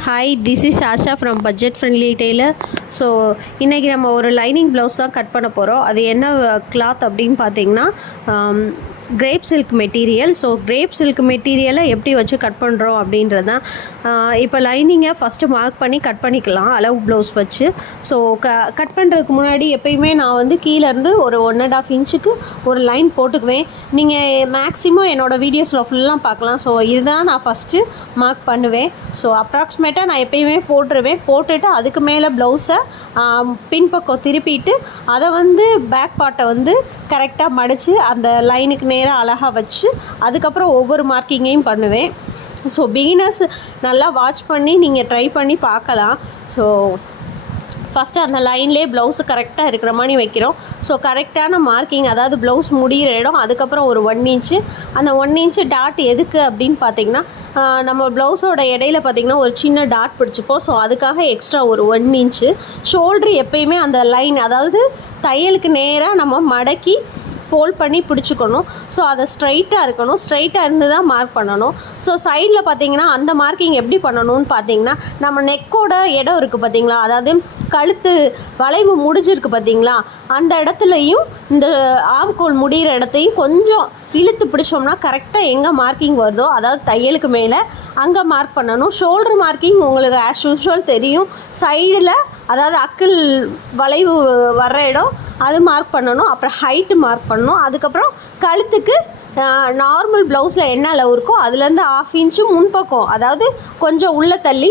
Hi, this is Asha from Budget Friendly Tailor. So இன்றைக்கி நம்ம ஒரு லைனிங் ப்ளவுஸ் தான் கட் பண்ண போகிறோம். அது என்ன கிளாத் அப்படின்னு பார்த்தீங்கன்னா grape silk material. So grape silk மெட்டீரியலை எப்படி வச்சு கட் பண்ணுறோம் அப்படின்றது தான். இப்போ லைனிங்கை ஃபஸ்ட்டு மார்க் பண்ணி கட் பண்ணிக்கலாம் அளவு ப்ளவுஸ் வச்சு. ஸோ கட் பண்ணுறதுக்கு முன்னாடி எப்பயுமே நான் வந்து கீழேருந்து ஒரு 1.5 இன்ச்சுக்கு ஒரு லைன் போட்டுக்குவேன். நீங்கள் மேக்ஸிமம் என்னோடய வீடியோஸில் ஃபுல்லாக பார்க்கலாம். ஸோ இதுதான் நான் ஃபஸ்ட்டு மார்க் பண்ணுவேன். ஸோ அப்ராக்சிமேட்டாக நான் எப்பயுமே போட்டுட்டு அதுக்கு மேலே ப்ளவுஸை பின்பக்கம் திருப்பிட்டு அதை வந்து பேக் பார்ட்டை வந்து கரெக்டாக மடித்து அந்த லைனுக்கு நேராக அழகாக வச்சு அதுக்கப்புறம் ஒவ்வொரு மார்க்கிங்கையும் பண்ணுவேன். ஸோ பிகினர்ஸ் நல்லா வாட்ச் பண்ணி நீங்கள் ட்ரை பண்ணி பார்க்கலாம். ஸோ ஃபஸ்ட்டு அந்த லைன்லேயே ப்ளவுஸு கரெக்டாக இருக்கிற மாதிரி வைக்கிறோம். ஸோ கரெக்டான மார்க்கிங், அதாவது ப்ளவுஸ் முடிகிற இடம், அதுக்கப்புறம் ஒரு 1 இன்ச்சு. அந்த 1 இன்ச்சு டாட் எதுக்கு அப்படின்னு பார்த்திங்கன்னா நம்ம ப்ளவுஸோட இடையில பார்த்திங்கன்னா ஒரு சின்ன டாட் பிடிச்சிப்போம். ஸோ அதுக்காக எக்ஸ்ட்ரா ஒரு 1 இன்ச்சு. ஷோல்ட்ரு எப்பயுமே அந்த லைன், அதாவது தையலுக்கு நேராக நம்ம மடக்கி ஃபோல்ட் பண்ணி பிடிச்சிக்கணும். ஸோ அதை ஸ்ட்ரைட்டாக இருக்கணும். ஸ்ட்ரைட்டாக இருந்து தான் மார்க் பண்ணணும். ஸோ சைடில் பார்த்திங்கன்னா அந்த மார்க்கிங் எப்படி பண்ணணும்னு பார்த்திங்கன்னா நம்ம நெக்கோட இடம் இருக்குது பார்த்திங்களா, அதாவது கழுத்து வளைவு முடிஞ்சிருக்கு பார்த்திங்களா, அந்த இடத்துலையும் இந்த ஆம்கோல் முடிகிற இடத்தையும் கொஞ்சம் இழுத்து பிடிச்சோம்னா கரெக்டாக எங்கே மார்க்கிங் வருதோ, அதாவது தையலுக்கு மேலே அங்கே மார்க் பண்ணணும். ஷோல்டர் மார்க்கிங் உங்களுக்கு ஆஸ் யூஷுவல் தெரியும். சைடில் அதாவது அக்கிள் வளைவு வர்ற இடம் அது மார்க் பண்ணணும். அப்புறம் ஹைட்டு மார்க் பண்ணணும். அதுக்கப்புறம் கழுத்துக்கு நார்மல் ப்ளவுஸில் என்ன அளவு இருக்கோ அதுலேருந்து 1/2 இன்ச்சு முன்பக்கம், அதாவது கொஞ்சம் உள்ளே தள்ளி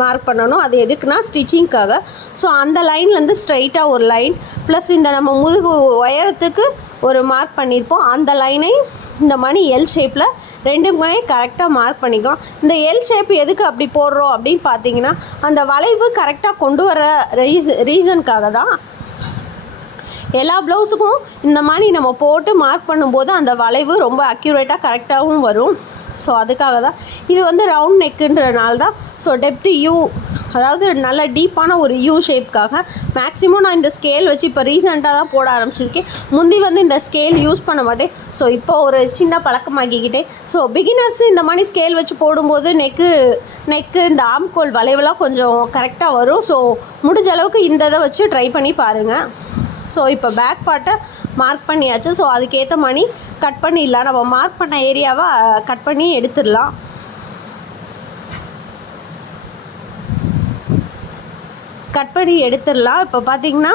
மார்க் பண்ணணும். அது எதுக்குன்னா ஸ்டிச்சிங்க்காக. ஸோ அந்த லைன்லேருந்து ஸ்ட்ரைட்டாக ஒரு லைன் ப்ளஸ் இந்த நம்ம முதுகு உயரத்துக்கு ஒரு மார்க் பண்ணியிருப்போம். அந்த லைனை இந்த மணி எல் ஷேப்பில் ரெண்டுமே கரெக்டாக மார்க் பண்ணிக்கணும். இந்த எல் ஷேப் எதுக்கு அப்படி போடுறோம் அப்படின்னு பார்த்தீங்கன்னா அந்த வளைவு கரெக்டாக கொண்டு வர ரீசனுக்காக தான். எல்லா ப்ளவுஸுக்கும் இந்த மாதிரி நம்ம போட்டு மார்க் பண்ணும்போது அந்த வளைவு ரொம்ப அக்யூரேட்டாக கரெக்டாகவும் வரும். ஸோ அதுக்காக தான் இது வந்து ரவுண்ட் நெக்குன்றனால தான். ஸோ டெப்த்து யூ, அதாவது நல்ல டீப்பான ஒரு யூ ஷேப்காக மேக்ஸிமம் நான் இந்த ஸ்கேல் வச்சு இப்போ ரீசெண்டாக தான் போட ஆரம்பிச்சிருக்கேன். முந்தி வந்து இந்த ஸ்கேல் யூஸ் பண்ண மாட்டேன். ஸோ இப்போ ஒரு சின்ன பழக்கமாக்கிக்கிட்டேன். ஸோ பிகினர்ஸு இந்த மாதிரி ஸ்கேல் வச்சு போடும்போது நெக்கு இந்த ஆம்கோல் வளைவெல்லாம் கொஞ்சம் கரெக்டாக வரும். ஸோ முடிஞ்ச அளவுக்கு இந்த இதை வச்சு ட்ரை பண்ணி பாருங்கள். ஸோ இப்போ பேக் பார்ட்டை மார்க் பண்ணியாச்சு. ஸோ அதுக்கேற்ற மாதிரி கட் பண்ணிடலாம். நம்ம மார்க் பண்ண ஏரியாவை கட் பண்ணி எடுத்துடலாம். இப்போ பார்த்திங்கன்னா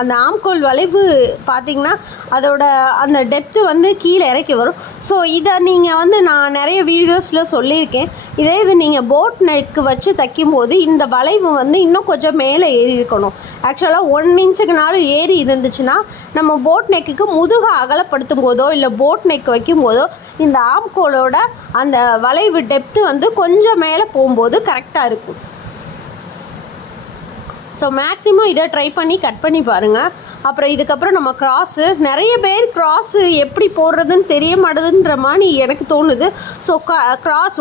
அந்த ஆம்கோல் வளைவு பார்த்திங்கன்னா அதோட அந்த டெப்த்து வந்து கீழே இறக்கி வரும். ஸோ இதை நீங்கள் வந்து நான் நிறைய வீடியோஸில் சொல்லியிருக்கேன். இது நீங்கள் போட் நெக்கு வச்சு தைக்கும்போது இந்த வளைவு வந்து இன்னும் கொஞ்சம் மேலே ஏறி இருக்கணும். ஆக்சுவலாக 1 இன்ச்சுக்குனாலும் ஏறி இருந்துச்சுன்னா நம்ம போட் நெக்குக்கு முதுகை அகலப்படுத்தும் போதோ இல்லை போட் நெக் வைக்கும் போதோ இந்த ஆம்கோலோட அந்த வளைவு டெப்த்து வந்து கொஞ்சம் மேலே போகும்போது கரெக்டாக இருக்கும். ஸோ மேக்ஸிமம் இதை ட்ரை பண்ணி கட் பண்ணி பாருங்கள். அப்புறம் இதுக்கப்புறம் நம்ம நிறைய பேர் க்ராஸு எப்படி போடுறதுன்னு தெரிய மாட்டேதுன்ற மாதிரி எனக்கு தோணுது. ஸோ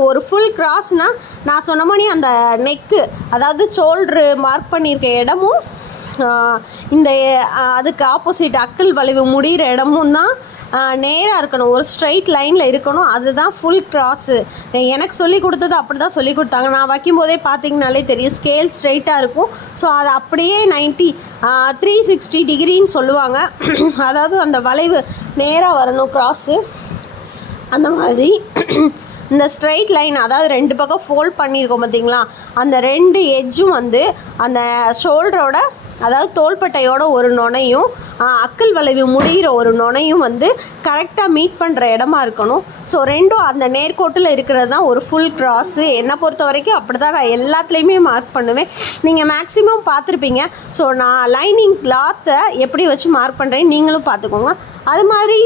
ஒரு ஃபுல் க்ராஸ்னால் நான் சொன்ன மாதிரி அந்த நெக்கு, அதாவது ஷோல்ட்ரு மார்க் பண்ணியிருக்க இடமும் இந்த அதுக்கு ஆப்போசிட் அக்கிள் வளைவு முடிகிற இடமும் தான் நேராக இருக்கணும். ஒரு ஸ்ட்ரைட் லைனில் இருக்கணும். அதுதான் ஃபுல் க்ராஸு. எனக்கு சொல்லி கொடுத்தது அப்படி தான் சொல்லி கொடுத்தாங்க. நான் வைக்கும்போதே பார்த்தீங்கனாலே தெரியும், ஸ்கேல் ஸ்ட்ரைட்டாக இருக்கும். ஸோ அது அப்படியே 360 டிகிரின்னு சொல்லுவாங்க. அதாவது அந்த வளைவு நேராக வரணும் க்ராஸு. அந்த மாதிரி இந்த ஸ்ட்ரைட் லைன், அதாவது 2 பக்கம் ஃபோல்ட் பண்ணியிருக்கோம் பார்த்திங்களா, அந்த 2 எட்ஜும் வந்து அந்த ஷோல்டரோட, அதாவது தோள்பட்டையோட ஒரு நுனையும் அக்கிள் வளைவு முடிகிற ஒரு நுனையும் வந்து கரெக்டாக மீட் பண்ணுற இடமா இருக்கணும். ஸோ ரெண்டும் அந்த நேர்கோட்டில் இருக்கிறது தான் ஒரு ஃபுல் க்ராஸு. என்னை பொறுத்த வரைக்கும் அப்படி தான் நான் எல்லாத்துலேயுமே மார்க் பண்ணுவேன். நீங்கள் மேக்ஸிமம் பார்த்துருப்பீங்க. ஸோ நான் லைனிங் கிளாத்தை எப்படி வச்சு மார்க் பண்ணுறேன்னு நீங்களும் பார்த்துக்கோங்க. அது மாதிரி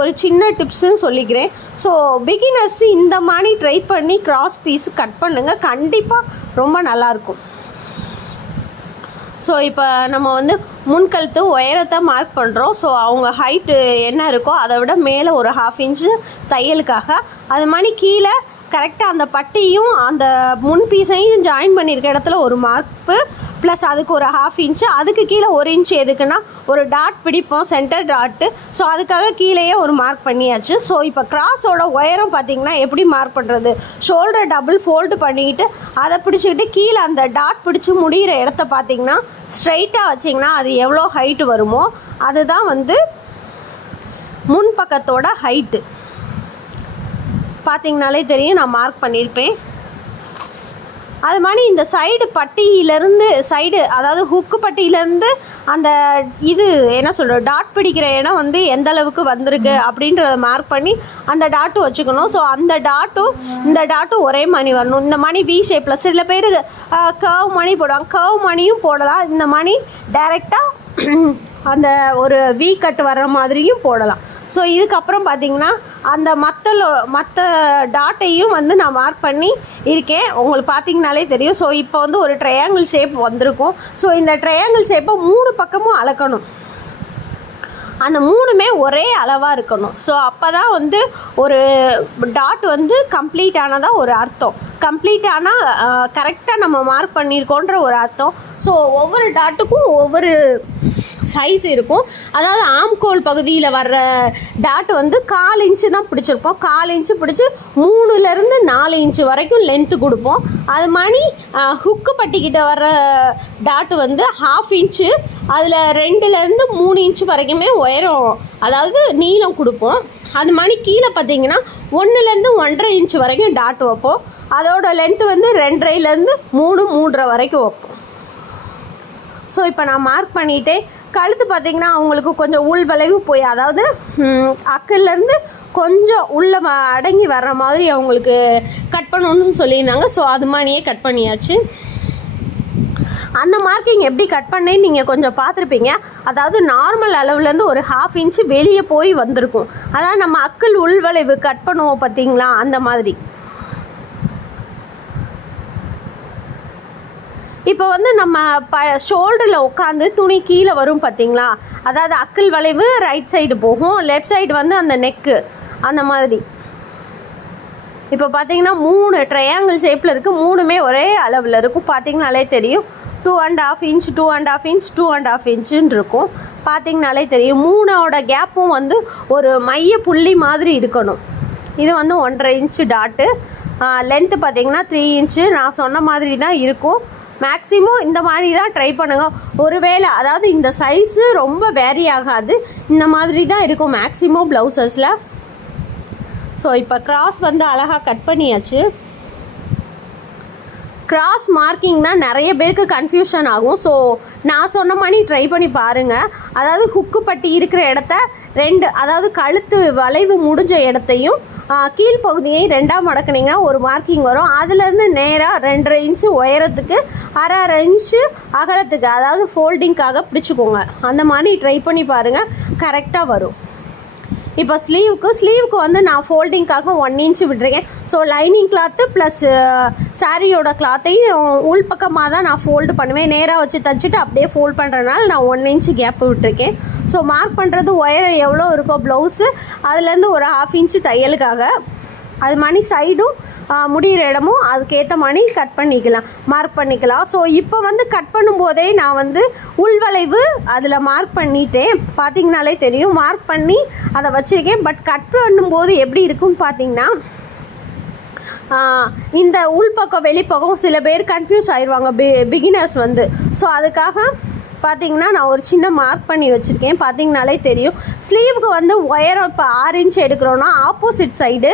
ஒரு சின்ன டிப்ஸுன்னு சொல்லிக்கிறேன். ஸோ பிகினர்ஸு இந்த மாதிரி ட்ரை பண்ணி க்ராஸ் பீஸ் கட் பண்ணுங்கள். கண்டிப்பாக ரொம்ப நல்லாயிருக்கும். ஸோ இப்போ நம்ம வந்து முன்கழுத்து உயரத்தை மார்க் பண்ணுறோம். ஸோ அவங்க ஹைட்டு என்ன இருக்கோ அதை விட மேலே ஒரு 1/2 இன்ச்சு தையலுக்காக, அது மாதிரி கீழே கரெக்டாக அந்த பட்டியும் அந்த முன் பீஸையும் ஜாயின் பண்ணியிருக்க இடத்துல ஒரு மார்க்கு ப்ளஸ் அதுக்கு ஒரு 1/2 இன்ச்சு, அதுக்கு கீழே 1 இன்ச்சு எதுக்குன்னா ஒரு டாட் பிடிப்போம், சென்டர் டாட்டு. ஸோ அதுக்காக கீழேயே ஒரு மார்க் பண்ணியாச்சு. ஸோ இப்போ கிராஸோட உயரம் பார்த்திங்கன்னா எப்படி மார்க் பண்ணுறது, ஷோல்டர் டபுள் ஃபோல்டு பண்ணிக்கிட்டு அதை பிடிச்சிக்கிட்டு கீழே அந்த டாட் பிடிச்சி முடிகிற இடத்த பார்த்திங்கன்னா ஸ்ட்ரைட்டாக வச்சிங்கன்னா அது எவ்வளோ ஹைட்டு வருமோ அதுதான் வந்து முன்பக்கத்தோட ஹைட்டு. பார்த்திங்கனாலே தெரியும், நான் மார்க் பண்ணியிருப்பேன். அது மாதிரி இந்த சைடு பட்டியிலேருந்து அதாவது ஹுக்கு பட்டியிலேருந்து அந்த இது என்ன சொல்கிறது டாட் பிடிக்கிற இடம் வந்து எந்த அளவுக்கு வந்திருக்கு அப்படின்றத மார்க் பண்ணி அந்த டாட்டும் வச்சுக்கணும். ஸோ அந்த டாட்டும் இந்த டாட்டும் ஒரே மணி வரணும். இந்த மணி வி ஷேப்பில், சில பேர் கர்வ் மணி போடுவாங்க, கர்வ் மணியும் போடலாம். இந்த மணி டைரெக்டாக அந்த ஒரு வி கட் வர்ற மாதிரியும் போடலாம். ஸோ இதுக்கப்புறம் பார்த்திங்கன்னா அந்த மற்ற டாட்டையும் வந்து நான் மார்க் பண்ணி இருக்கேன், உங்களுக்கு பார்த்திங்கனாலே தெரியும். ஸோ இப்போ வந்து ஒரு ட்ரையாங்கிள் ஷேப் வந்திருக்கும். ஸோ இந்த ட்ரையாங்கிள் ஷேப்பை 3 பக்கமும் அளக்கணும். அந்த 3மே ஒரே அளவாக இருக்கணும். ஸோ அப்போ தான் வந்து ஒரு டாட் வந்து கம்ப்ளீட் ஆனதாக ஒரு அர்த்தம், கம்ப்ளீட் ஆனால் கரெக்டாக நம்ம மார்க் பண்ணியிருக்கோன்ற ஒரு அர்த்தம். ஸோ ஒவ்வொரு டாட்டுக்கும் ஒவ்வொரு சைஸ் இருக்கும். அதாவது ஆம்கோல் பகுதியில் வர்ற டாட் வந்து 1/4 இன்ச்சு தான் பிடிச்சிருப்போம். 1/4 இன்ச்சு பிடிச்சி 3லேருந்து 4 இன்ச்சு வரைக்கும் லென்த்து கொடுப்போம். அது மாதிரி ஹுக்கு பட்டிக்கிட்ட வர்ற டாட் வந்து 1/2 இன்ச்சு, அதில் 2லேருந்து 3 இன்ச்சு வரைக்குமே உயரம், அதாவது நீளம் கொடுப்போம். அது மாதிரி கீழே பார்த்திங்கன்னா 1லேருந்து 1.5 இன்ச்சு வரைக்கும் டாட் வைப்போம். அதோட லென்த்து வந்து 2.5லேருந்து 3.5 வரைக்கும் வைப்போம். ஸோ இப்போ நான் மார்க் பண்ணிவிட்டேன். கழுத்து பார்த்திங்கன்னா அவங்களுக்கு கொஞ்சம் உள் வளைவு போய், அதாவது அக்கிலேருந்து கொஞ்சம் உள்ளே அடங்கி வர்ற மாதிரி அவங்களுக்கு கட் பண்ணணும்னு சொல்லியிருந்தாங்க. ஸோ அது மாதிரியே கட் பண்ணியாச்சு. அந்த மார்க்கிங் எப்படி கட் பண்ணேன்னு நீங்கள் கொஞ்சம் பார்த்துருப்பீங்க. அதாவது நார்மல் அளவுலேருந்து ஒரு 1/2 இன்ச்சு வெளியே போய் வந்திருக்கும். அதாவது நம்ம அக்கிள் உள்வளைவு கட் பண்ணுவோம் பார்த்திங்களா, அந்த மாதிரி. இப்போ வந்து நம்ம ஷோல்டரில் உட்காந்து துணி கீழே வரும் பார்த்திங்களா, அதாவது அக்கிள் வளைவு ரைட் சைடு போகும், லெஃப்ட் சைடு வந்து அந்த நெக்கு, அந்த மாதிரி. இப்போ பார்த்திங்கன்னா 3 ட்ரையாங்கிள் ஷேப்பில் இருக்குது, 3மே ஒரே அளவில் இருக்கும். பார்த்திங்கனாலே தெரியும், 2.5 இன்ச் 2.5 இன்ச் 2.5 இன்ச்சுன்னு இருக்கும். பார்த்திங்கனாலே தெரியும். 3ஓட கேப்பும் வந்து ஒரு மைய புள்ளி மாதிரி இருக்கணும். இது வந்து 1.5 இன்ச்சு டாட்டு. லென்த்து பார்த்திங்கன்னா 3 இன்ச்சு. நான் சொன்ன மாதிரி தான் இருக்கும். மேக்ஸிமம் இந்த மாதிரி தான் ட்ரை பண்ணுங்கள். ஒருவேளை அதாவது இந்த சைஸு ரொம்ப வேரி ஆகாது, இந்த மாதிரி தான் இருக்கும் மேக்ஸிமம் ப்ளவுசஸில். ஸோ இப்போ கிராஸ் வந்து அழகாக கட் பண்ணியாச்சு. கிராஸ் மார்க்கிங் தான் நிறைய பேருக்கு கன்ஃபியூஷன் ஆகும். ஸோ நான் சொன்ன மாதிரி ட்ரை பண்ணி பாருங்கள். அதாவது ஹுக்கு பட்டி இருக்கிற இடத்த 2, அதாவது கழுத்து வளைவு முடிஞ்ச இடத்தையும் கீழ்ப்பகுதியை 2ஆக மடக்குனிங்கன்னா ஒரு மார்க்கிங் வரும். அதுலேருந்து நேராக 2.5 இன்ச்சு உயரத்துக்கு 1/2 இன்ச்சு அகலத்துக்கு, அதாவது ஃபோல்டிங்காக பிடிச்சிக்கோங்க. அந்த மாதிரி ட்ரை பண்ணி பாருங்கள், கரெக்டாக வரும். இப்போ ஸ்லீவுக்கு வந்து நான் ஃபோல்டிங்காக 1 இன்ச்சு விட்டுருக்கேன். ஸோ லைனிங் கிளாத்து ப்ளஸ் சாரியோட கிளாத்தையும் உள்பக்கமாக தான் நான் ஃபோல்டு பண்ணுவேன். நேராக வச்சு தைச்சிட்டு அப்படியே ஃபோல்ட் பண்ணுறதுனால நான் 1 இன்ச்சு கேப்பு விட்டுருக்கேன். ஸோ மார்க் பண்ணுறது உயரம் எவ்வளோ இருக்கோ ப்ளவுஸு, அதுலேருந்து ஒரு 1/2 இன்ச்சு தையலுக்காக. அது மாதிரி சைடும் முடிகிற இடமும் அதுக்கேற்ற மாதிரி கட் பண்ணிக்கலாம், மார்க் பண்ணிக்கலாம். ஸோ இப்போ வந்து கட் பண்ணும்போதே நான் வந்து உள்வளைவு அதில் மார்க் பண்ணிட்டேன். பார்த்திங்கனாலே தெரியும், மார்க் பண்ணி அதை வச்சுருக்கேன். பட் கட் பண்ணும்போது எப்படி இருக்குன்னு பார்த்திங்கன்னா, இந்த உள்பக்கம் வெளிப்பக்கம் சில பேர் கன்ஃபியூஸ் ஆயிடுவாங்க பிகினர்ஸ் வந்து. ஸோ அதுக்காக பார்த்திங்கன்னா நான் ஒரு சின்ன மார்க் பண்ணி வச்சுருக்கேன். பார்த்திங்கனாலே தெரியும். ஸ்லீவுக்கு வந்து உயரம் இப்போ 6 இன்ச் எடுக்கிறோன்னா ஆப்போசிட் சைடு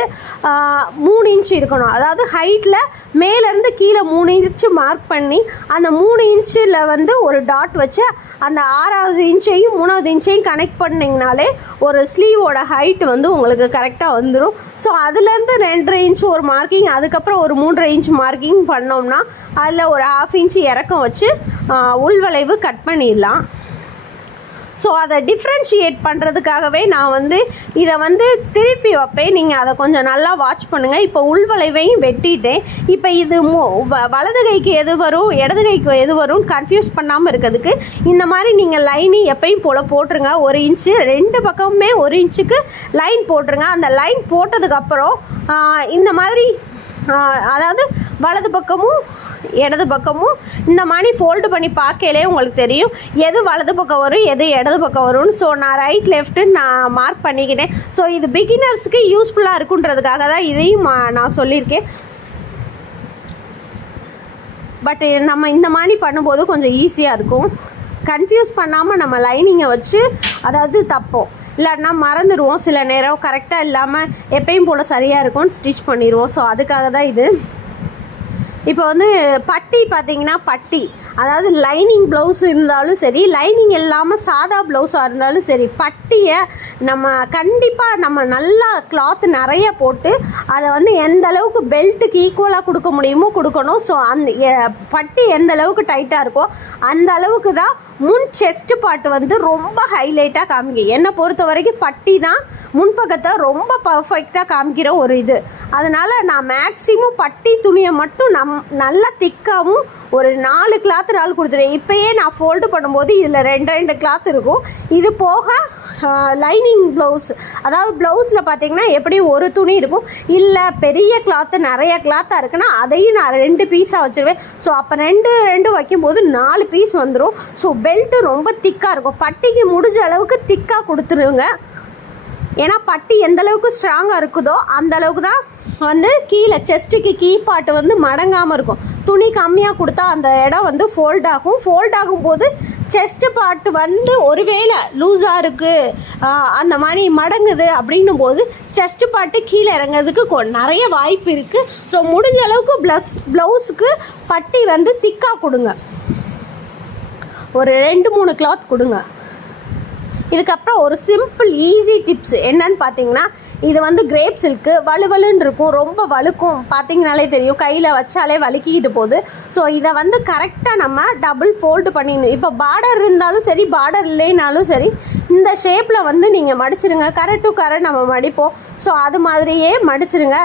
3 இன்ச் இருக்கணும். அதாவது ஹைட்டில் மேலேருந்து கீழே 3 இன்ச்சு மார்க் பண்ணி அந்த 3 இன்ச்சில் வந்து ஒரு டாட் வச்சு அந்த 6வது இன்ச்சையும் 3வது இன்ச்சையும் கனெக்ட் பண்ணிங்கனாலே ஒரு ஸ்லீவோட ஹைட் வந்து உங்களுக்கு கரெக்டாக வந்துடும். ஸோ அதுலேருந்து 2.5 இன்ச்சு ஒரு மார்க்கிங், அதுக்கப்புறம் ஒரு 3.5 இன்ச் மார்க்கிங் பண்ணோம்னா அதில் ஒரு 1/2 இன்ச்சு இறக்கம் வச்சு உள்வளைவு கட் பண்ணிடலாம். ஸோ அதை டிஃப்ரென்ஷியேட் பண்ணுறதுக்காகவே நான் வந்து இதை வந்து திருப்பி வைப்பேன். நீங்கள் அதை கொஞ்சம் நல்லா வாட்ச் பண்ணுங்கள். இப்போ உள்வளைவையும் வெட்டிட்டேன். இப்போ இது வலது கைக்கு எது வரும் இடது கைக்கு எது வரும் கன்ஃபியூஸ் பண்ணாமல் இருக்கிறதுக்கு இந்த மாதிரி நீங்கள் லைனு எப்பயும் போல் போட்டுருங்க. 1 இன்ச்சு 2 பக்கமுமே 1 இன்ச்சுக்கு லைன் போட்டுருங்க. அந்த லைன் போட்டதுக்கப்புறம் இந்த மாதிரி அதாவது வலது பக்கமும் இடது பக்கமும் இந்த மாதிரி ஃபோல்டு பண்ணி பார்க்கலே உங்களுக்கு தெரியும் எது வலது பக்கம் வரும் எது இடது பக்கம் வரும்னு. ஸோ நான் ரைட் லெஃப்ட்டு நான் மார்க் பண்ணிக்கிட்டேன். ஸோ இது பிகினர்ஸுக்கு யூஸ்ஃபுல்லாக இருக்குன்றதுக்காக தான் இதையும் நான் சொல்லியிருக்கேன். பட் நம்ம இந்த மாதிரி பண்ணும்போது கொஞ்சம் ஈஸியாக இருக்கும். கன்ஃபியூஸ் பண்ணாமல் நம்ம லைனிங்கை வச்சு அதாவது தப்போம், இல்லைன்னா மறந்துடுவோம், சில நேரம் கரெக்டாக இல்லாமல் எப்பயும் போல் சரியாக இருக்கும் ஸ்டிச் பண்ணிடுவோம். ஸோ அதுக்காக தான் இது. இப்போ வந்து பட்டி பார்த்திங்கன்னா பட்டி அதாவது லைனிங் ப்ளவுஸ் இருந்தாலும் சரி, லைனிங் இல்லாமல் சாதா ப்ளவுஸாக இருந்தாலும் சரி, பட்டியை நம்ம கண்டிப்பாக நம்ம நல்லா கிளாத் நிறைய போட்டு அதை வந்து எந்த அளவுக்கு பெல்ட்டுக்கு ஈக்குவலாக கொடுக்க முடியுமோ கொடுக்கணும். ஸோ அந்த பட்டி எந்த அளவுக்கு டைட்டாக இருக்கோ அந்த அளவுக்கு தான் முன் செஸ்ட் பார்ட் வந்து ரொம்ப ஹைலைட்டாக காமிக்கும். என்னை பொறுத்த வரைக்கும் பட்டி தான் முன்பக்கத்தை ரொம்ப பர்ஃபெக்டாக காமிக்கிற ஒரு இது. அதனால் நான் மேக்ஸிமம் பட்டி துணியை மட்டும் நல்லா திக்காகவும் ஒரு 4 கிளாத் கொடுத்துருவேன். இப்போயே நான் ஃபோல்டு பண்ணும்போது இதில் 2 கிளாத் இருக்கும். இது போக லைனிங் ப்ளவுஸ் அதாவது ப்ளவுஸில் பார்த்திங்கன்னா எப்படியும் ஒரு துணி இருக்கும். இல்லை பெரிய கிளாத்து நிறைய கிளாத்தாக இருக்குன்னா அதையும் நான் 2 பீஸாக வச்சுருவேன். ஸோ அப்போ 2 வைக்கும்போது 4 பீஸ் வந்துடும். ஸோ பெல்ட்டு ரொம்ப திக்காக இருக்கும். பட்டிக்கு முடிஞ்ச அளவுக்கு திக்காக கொடுத்துருங்க. ஏன்னா பட்டி எந்தளவுக்கு ஸ்ட்ராங்காக இருக்குதோ அந்தளவுக்கு தான் வந்து கீழே செஸ்ட்டுக்கு கீ பாட்டு வந்து மடங்காமல் இருக்கும். துணி கம்மியாக கொடுத்தா அந்த இடம் வந்து ஃபோல்ட் ஆகும். ஃபோல்ட் ஆகும்போது செஸ்ட்டு பாட்டு வந்து ஒருவேளை லூஸாக இருக்குது அந்த மாதிரி மடங்குது அப்படின்னும் போது செஸ்ட்டு பாட்டு கீழே இறங்கிறதுக்கு நிறைய வாய்ப்பு இருக்குது. ஸோ முடிஞ்ச அளவுக்கு ப்ளவுஸுக்கு பட்டி வந்து திக்காக கொடுங்க. ஒரு 2-3 கிளாத் கொடுங்க. இதுக்கப்புறம் ஒரு சிம்பிள் ஈஸி டிப்ஸ் என்னன்னு பார்த்தீங்கன்னா, இது வந்து கிரேப் சில்க்கு வலுவலுன்னு இருக்கும், ரொம்ப வழுக்கும், பார்த்தீங்கனாலே தெரியும், கையில் வச்சாலே வழுக்கிக்கிட்டு போகுது. ஸோ இதை வந்து கரெக்டாக நம்ம டபுள் ஃபோல்டு பண்ணிடணும். இப்போ பார்டர் இருந்தாலும் சரி பார்டர் இல்லைனாலும் சரி இந்த ஷேப்பில் வந்து நீங்கள் மடிச்சிருங்க. கரை டு கரை நம்ம மடிப்போம். ஸோ அது மாதிரியே மடிச்சிருங்க.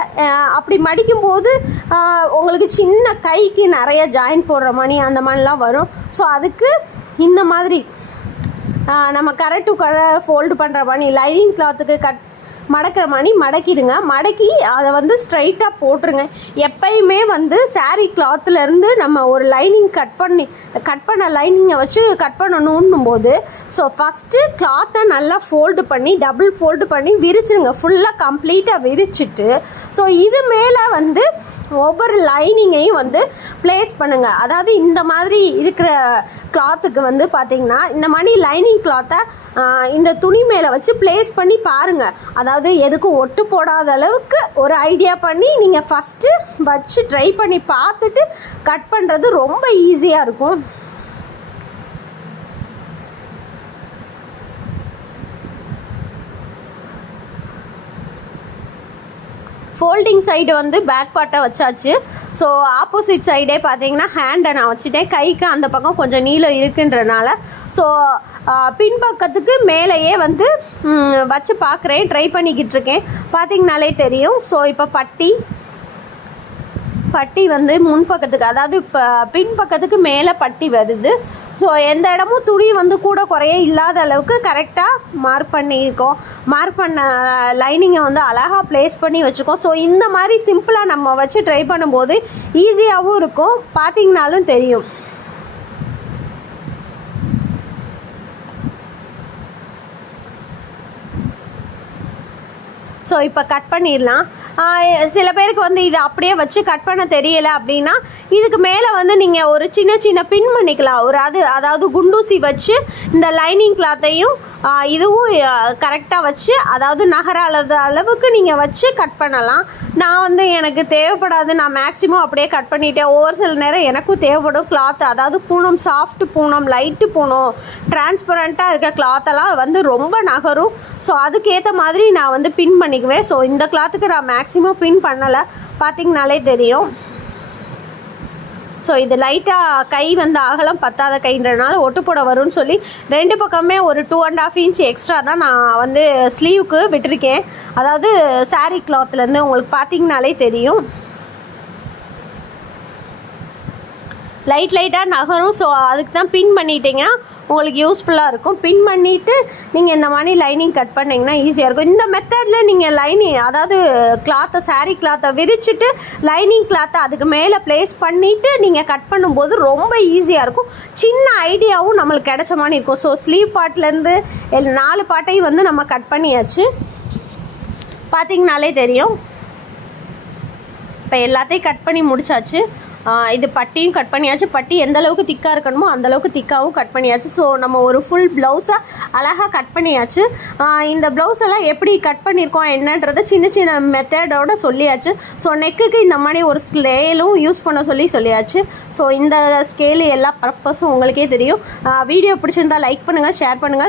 அப்படி மடிக்கும்போது உங்களுக்கு சின்ன கைக்கு நிறைய ஜாயின் போடுற மாதிரி அந்த மாதிரிலாம் வரும். ஸோ அதுக்கு இந்த மாதிரி நம்ம கரை டு கரை ஃபோல்டு பண்ணுற மாதிரி லைனிங் கிளாத்துக்கு மடக்கிற மாதிரி மடக்கிடுங்க. மடக்கி அதை வந்து ஸ்ட்ரைட்டாக போட்டுருங்க. எப்பயுமே வந்து சாரீ கிளாத்துலேருந்து நம்ம ஒரு லைனிங் கட் பண்ண லைனிங்கை வச்சு கட் பண்ணணுன்னும் போது ஸோ ஃபஸ்ட்டு கிளாத்தை நல்லா ஃபோல்டு பண்ணி டபுள் ஃபோல்டு பண்ணி விரிச்சிருங்க. ஃபுல்லாக கம்ப்ளீட்டாக விரிச்சிட்டு ஸோ இது மேலே வந்து ஒவ்வொரு லைனிங்கையும் வந்து ப்ளேஸ் பண்ணுங்கள். அதாவது இந்த மாதிரி இருக்கிற கிளாத்துக்கு வந்து பார்த்திங்கன்னா இந்த மாதிரி லைனிங் கிளாத்தை இந்த துணி மேலே வச்சு ப்ளேஸ் பண்ணி பாருங்கள். அதாவது எதுக்கும் ஒட்டு போடாத அளவுக்கு ஒரு ஐடியா பண்ணி நீங்கள் ஃபஸ்ட்டு வச்சு ட்ரை பண்ணி பார்த்துட்டு கட் பண்ணுறது ரொம்ப ஈஸியாக இருக்கும். ஃபோல்டிங் சைடு வந்து பேக் பார்ட்டை வச்சாச்சு. ஸோ ஆப்போசிட் சைடே பார்த்தீங்கன்னா ஹேண்டை நான் வச்சுட்டேன். கைக்கு அந்த பக்கம் கொஞ்சம் நீளம் இருக்குன்றனால ஸோ பின்பக்கத்துக்கு மேலேயே வந்து வச்சு பார்க்குறேன், ட்ரை பண்ணிக்கிட்டு இருக்கேன். பார்த்தீங்கனாலே தெரியும். ஸோ இப்போ பட்டி வந்து முன்பக்கத்துக்கு அதாவது இப்போ பின்பக்கத்துக்கு மேலே பட்டி வருது. ஸோ எந்த இடமும் துணி வந்து கூட குறைய இல்லாத அளவுக்கு கரெக்டாக மார்க் பண்ணியிருக்கோம். மார்க் பண்ண லைனிங்கை வந்து அழகாக ப்ளேஸ் பண்ணி வச்சுக்கோம். ஸோ இந்த மாதிரி சிம்பிளாக நம்ம வச்சு ட்ரை பண்ணும்போது ஈஸியாகவும் இருக்கும், பார்த்தீங்கனாலும் தெரியும். ஸோ இப்போ கட் பண்ணிடலாம். சில பேருக்கு வந்து இது அப்படியே வச்சு கட் பண்ண தெரியலை அப்படின்னா இதுக்கு மேலே வந்து நீங்கள் ஒரு சின்ன பின் பண்ணிக்கலாம். அதாவது குண்டூசி வச்சு இந்த லைனிங் கிளாத்தையும் இதுவும் கரெக்டாக வச்சு அதாவது நகராத அளவுக்கு நீங்கள் வச்சு கட் பண்ணலாம். நான் வந்து எனக்கு தேவைப்படாது, நான் மேக்ஸிமம் அப்படியே கட் பண்ணிட்டேன். ஒவ்வொரு சில நேரம் எனக்கும் தேவைப்படும் கிளாத், அதாவது பூனம், சாஃப்ட் பூனம், லைட்டு பூனம், டிரான்ஸ்பரண்ட்டாக இருக்க கிளாத்தெல்லாம் வந்து ரொம்ப நகரும். ஸோ அதுக்கேற்ற மாதிரி நான் வந்து பின் பண்ணிக்குவேன். ஸோ இந்த கிளாத்துக்கு நான் மேக்ஸிமம் பின் பண்ணலை, பார்த்திங்கனாலே தெரியும். ஸோ இது லைட்டாக கை வந்து அகலம் பத்தாத கைன்றனால ஒட்டு போட வரும்னு சொல்லி 2 பக்கமே ஒரு 2.5 இன்ச் எக்ஸ்ட்ரா தான் நான் வந்து ஸ்லீவுக்கு விட்டுருக்கேன். அதாவது சாரீ கிளாத்லேருந்து உங்களுக்கு பார்த்திங்கனாலே தெரியும் லைட்டாக நகரும். ஸோ அதுக்கு தான் பின் பண்ணிட்டீங்கன்னா உங்களுக்கு யூஸ்ஃபுல்லாக இருக்கும். பின் பண்ணிவிட்டு நீங்கள் இந்த மாதிரி லைனிங் கட் பண்ணிங்கன்னா ஈஸியாக இருக்கும். இந்த மெத்தடில் நீங்கள் லைனிங் அதாவது கிளாத்தை சாரீ கிளாத்தை விரிச்சிட்டு லைனிங் கிளாத்தை அதுக்கு மேலே ப்ளேஸ் பண்ணிவிட்டு நீங்கள் கட் பண்ணும்போது ரொம்ப ஈஸியாக இருக்கும். சின்ன ஐடியாவும் நம்மளுக்கு கிடைச்ச மாதிரி இருக்கும். ஸோ ஸ்லீவ் பார்ட்லேருந்து 4 பார்ட்டையும் வந்து நம்ம கட் பண்ணியாச்சு. பார்த்திங்கனாலே தெரியும். இப்போ எல்லாத்தையும் கட் பண்ணி முடிச்சாச்சு. இது பட்டியும் கட் பண்ணியாச்சு. பட்டி எந்த அளவுக்கு திக்காக இருக்கணுமோ அந்தளவுக்கு திக்காகவும் கட் பண்ணியாச்சு. ஸோ நம்ம ஒரு ஃபுல் ப்ளவுஸாக அழகாக கட் பண்ணியாச்சு. இந்த ப்ளவுஸ் எல்லாம் எப்படி கட் பண்ணியிருக்கோம் என்னன்றதை சின்ன சின்ன மெத்தடோடு சொல்லியாச்சு. ஸோ நெக்குக்கு இந்த மாதிரி ஒரு ஸ்கேலும் யூஸ் பண்ண சொல்லியாச்சு. ஸோ இந்த ஸ்கேலு எல்லா பர்பஸும் உங்களுக்கே தெரியும். வீடியோ பிடிச்சிருந்தால் லைக் பண்ணுங்கள், ஷேர் பண்ணுங்கள்.